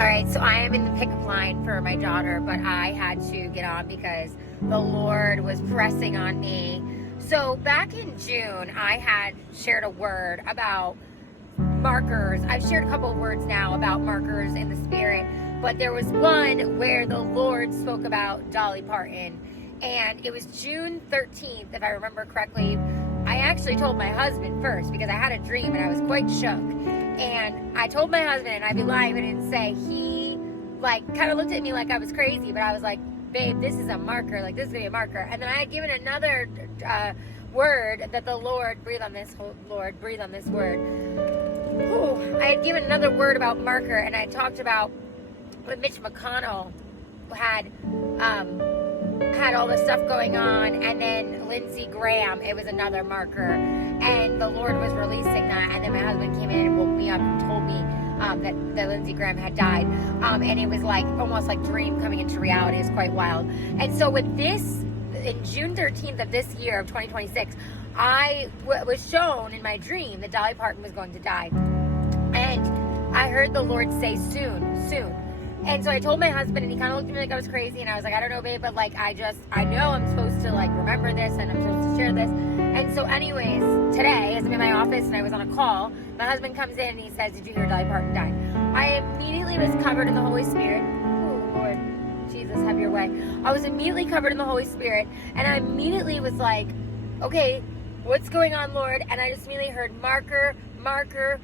All right, so I am in the pickup line for my daughter, but I had to get on because the Lord was pressing on me. So back in June, I had shared a word about markers. I've shared a couple of words now about markers in the spirit, but there was one where the Lord spoke about Dolly Parton, and it was June 13th, if I remember correctly. I actually told my husband first because I had a dream and I was quite shook. And I told my husband, and I'd be lying if I didn't say, he kind of looked at me like I was crazy, but I was like, babe, this is a marker, this is gonna be a marker. And then I had given another word that the Lord, breathe on this word. Ooh, I had given another word about marker, and I talked about when Mitch McConnell had all this stuff going on, and then Lindsey Graham, it was another marker, and the Lord was releasing that, and then my husband came in and woke me up and told me that Lindsey Graham had died, and it was almost like dream coming into reality. It was quite wild. And so with this, in June 13th of this year of 2026, I was shown in my dream that Dolly Parton was going to die, and I heard the Lord say soon. And so I told my husband, and he kind of looked at me like I was crazy, and I was like, I don't know, babe, but I know I'm supposed to remember this, and I'm supposed to share this. And so anyways, today, as I'm in my office and I was on a call, my husband comes in and he says, did you hear Dolly Parton died? I immediately was covered in the Holy Spirit. Oh, Lord, Jesus, have your way. I was immediately covered in the Holy Spirit, and I immediately was like, okay, what's going on, Lord? And I just immediately heard marker, 9/11,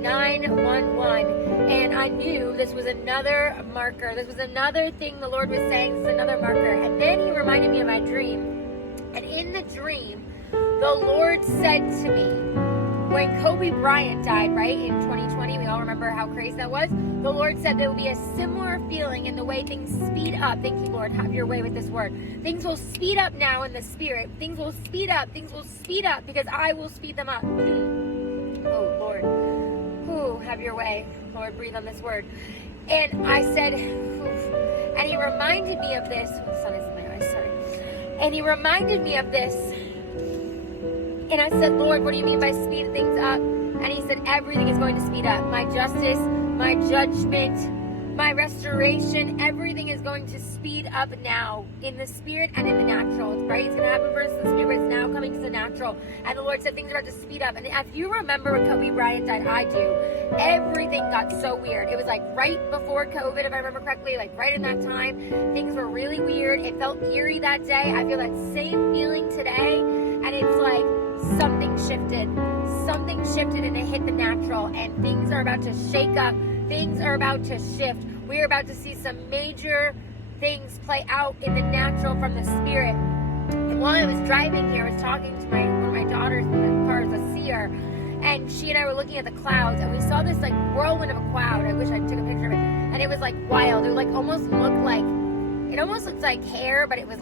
9/11, and I knew this was another marker. This was another thing the Lord was saying. This is another marker. And then he reminded me of my dream, and in the dream, the Lord said to me, when Kobe Bryant died, right, in 2020, we all remember how crazy that was. The Lord said there will be a similar feeling in the way things speed up. Thank you, Lord. Have your way with this word. Things will speed up now in the spirit. Things will speed up. Things will speed up because I will speed them up. Oh, Lord. Ooh, have your way. Lord, breathe on this word. And I said, oof. And he reminded me of this. The sun is in my eyes, sorry. And he reminded me of this. And I said, Lord, what do you mean by speed things up? And he said, everything is going to speed up. My justice, my judgment, my restoration, everything is going to speed up now in the spirit and in the natural, right? It's going to happen first in the spirit, but it's now coming to the natural. And the Lord said things are about to speed up. And if you remember when Kobe Bryant died, I do, everything got so weird. It was right before COVID, if I remember correctly, right in that time. Things were really weird. It felt eerie that day. I feel that same feeling today. And it's something shifted and it hit the natural, and things are about to shake up. Things are about to shift. We are about to see some major things play out in the natural from the spirit. And while I was driving here, I was talking to one of my daughters in the car, is a seer, and she and I were looking at the clouds, and we saw this whirlwind of a cloud. I wish I took a picture of it, and it was wild. It almost looked like hair, but it was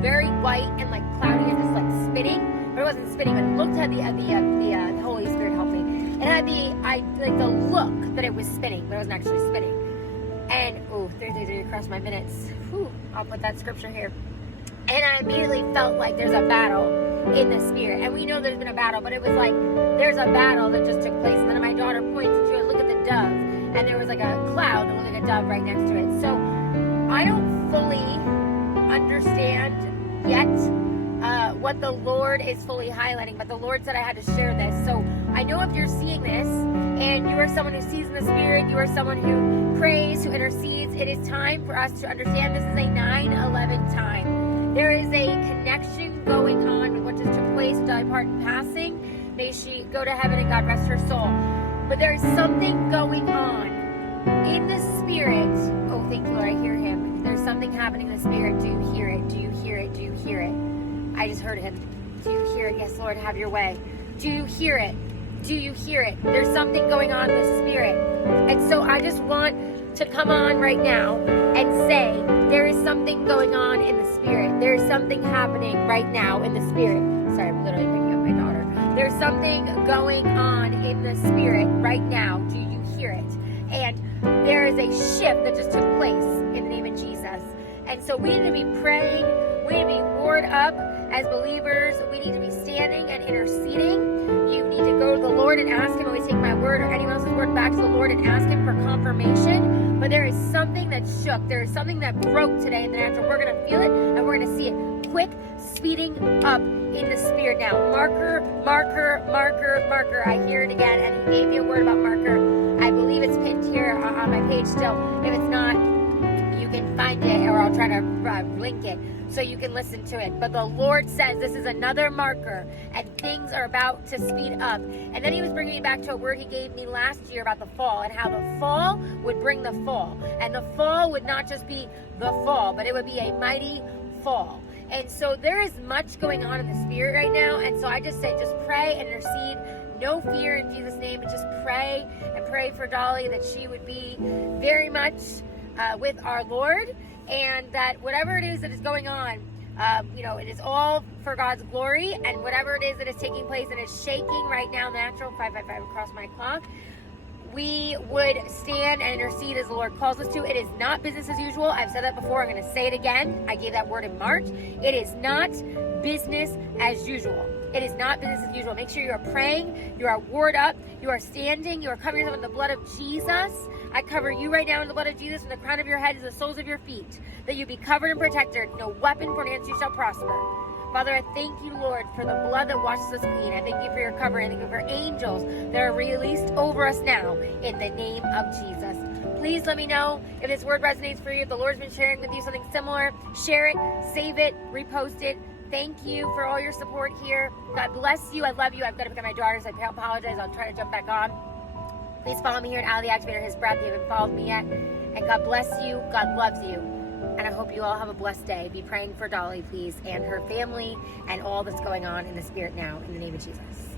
very white and cloudy and just spinning. But it wasn't spinning, but it looked at the Holy Spirit helped me. It had the look that it was spinning, but it wasn't actually spinning. And, 3 across my minutes. Whew, I'll put that scripture here. And I immediately felt like there's a battle in the spirit. And we know there's been a battle, but it was there's a battle that just took place. And then my daughter points and she goes, look at the dove. And there was a cloud that looked like a dove right next to it. So I don't fully understand yet what the Lord is fully highlighting, but the Lord said I had to share this. So I know if you're seeing this and you are someone who sees in the spirit, you are someone who prays, who intercedes, it is time for us to understand this is a 9/11 time. There is a connection going on with what just took place, Dolly Parton passing. May she go to heaven and God rest her soul. But there is something going on in the spirit. Oh, thank you, Lord, I hear him. There's something happening in the spirit. Do you hear it? Do you hear it? Do you hear it? I just heard him. Do you hear it? Yes, Lord, have your way. Do you hear it? Do you hear it? There's something going on in the spirit. And so I just want to come on right now and say there is something going on in the spirit. There is something happening right now in the spirit. Sorry, I'm literally picking up my daughter. There's something going on in the spirit right now. Do you hear it? And there is a shift that just took place in the name of Jesus. And so we need to be praying. We need to be warred up as believers. We need to be standing and interceding. You need to go to the Lord and ask him, always take my word or anyone else's word back back to the Lord and ask him for confirmation. But there is something that shook. There is something that broke today in the natural. We're going to feel it and we're going to see it. Quick, speeding up in the spirit now. Marker, marker, marker, marker. I hear it again. And he gave me a word about marker. I believe it's pinned here on my page still. If it's not, you can find it, or I'll try to link it so you can listen to it. But the Lord says this is another marker and things are about to speed up. And then he was bringing me back to a word he gave me last year about the fall and how the fall would bring the fall. And the fall would not just be the fall, but it would be a mighty fall. And so there is much going on in the spirit right now. And so I just say, just pray and intercede. No fear in Jesus' name. And just pray and pray for Dolly that she would be very much with our Lord. And that whatever it is that is going on, it is all for God's glory. And whatever it is that is taking place and is shaking right now, natural, 555 across my clock, we would stand and intercede as the Lord calls us to. It is not business as usual. I've said that before. I'm going to say it again. I gave that word in March. It is not business as usual. It is not business as usual. Make sure you are praying. You are warred up. You are standing. You are covering yourself in the blood of Jesus. I cover you right now in the blood of Jesus from the crown of your head to the soles of your feet, that you be covered and protected. No weapon formed against you shall prosper. Father, I thank you, Lord, for the blood that washes us clean. I thank you for your covering. I thank you for angels that are released over us now in the name of Jesus. Please let me know if this word resonates for you, if the Lord's been sharing with you something similar. Share it, save it, repost it. Thank you for all your support here. God bless you. I love you. I've got to pick up my daughters. I apologize. I'll try to jump back on. Please follow me here at Ali the Activator, His Breath. If you haven't followed me yet. And God bless you. God loves you. And I hope you all have a blessed day. Be praying for Dolly, please, and her family, and all that's going on in the spirit now, in the name of Jesus.